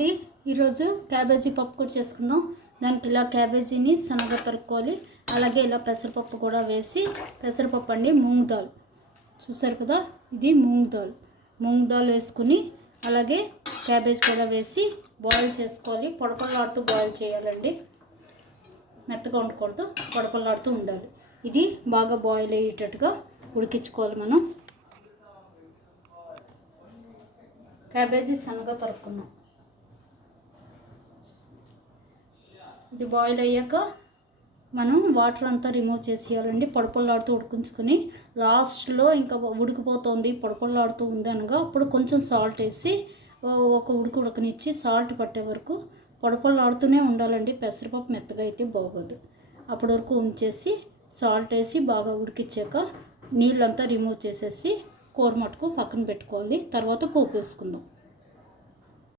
అండి ఈరోజు క్యాబేజీ పప్పు కూడా చేసుకుందాం. దానికి ఇలా క్యాబేజీని సన్నగా తరుక్కోవాలి. అలాగే ఇలా పెసరపప్పు కూడా వేసి పెసరపప్పు అండి మూంగ్ దాల్. చూసారు కదా ఇది మూంగ్ దాల్. మూంగ్ దాల్ వేసుకుని అలాగే క్యాబేజ్ కూడా వేసి బాయిల్ చేసుకోవాలి. పొడపలాడుతూ బాయిల్ చేయాలండి. మెత్తగా ఉండకూడదు పొడపలాడుతూ ఉండాలి. ఇది బాగా బాయిల్ అయ్యేటట్టుగా ఉడికించుకోవాలి మనం. క్యాబేజీ సన్నగా తరుక్కున్నాం. ఇది బాయిల్ అయ్యాక మనం వాటర్ అంతా రిమూవ్ చేసేయాలండి. పొడపొల్లాడుతూ ఉడికించుకొని లాస్ట్లో ఇంకా ఉడికిపోతుంది పొడపొల్లాడుతూ ఉంది అనగా అప్పుడు కొంచెం సాల్ట్ వేసి ఒక ఉడుకు ఉడకనిచ్చి సాల్ట్ పట్టే వరకు పొడపొల్లాడుతూనే ఉండాలండి. పెసరపప్పు మెత్తగా అయితే బాగోదు. అప్పటి వరకు ఉంచేసి సాల్ట్ వేసి బాగా ఉడికిచ్చాక నీళ్ళంతా రిమూవ్ చేసేసి కూర మటుకు పక్కన పెట్టుకోవాలి. తర్వాత పోపు వేసుకుందాం.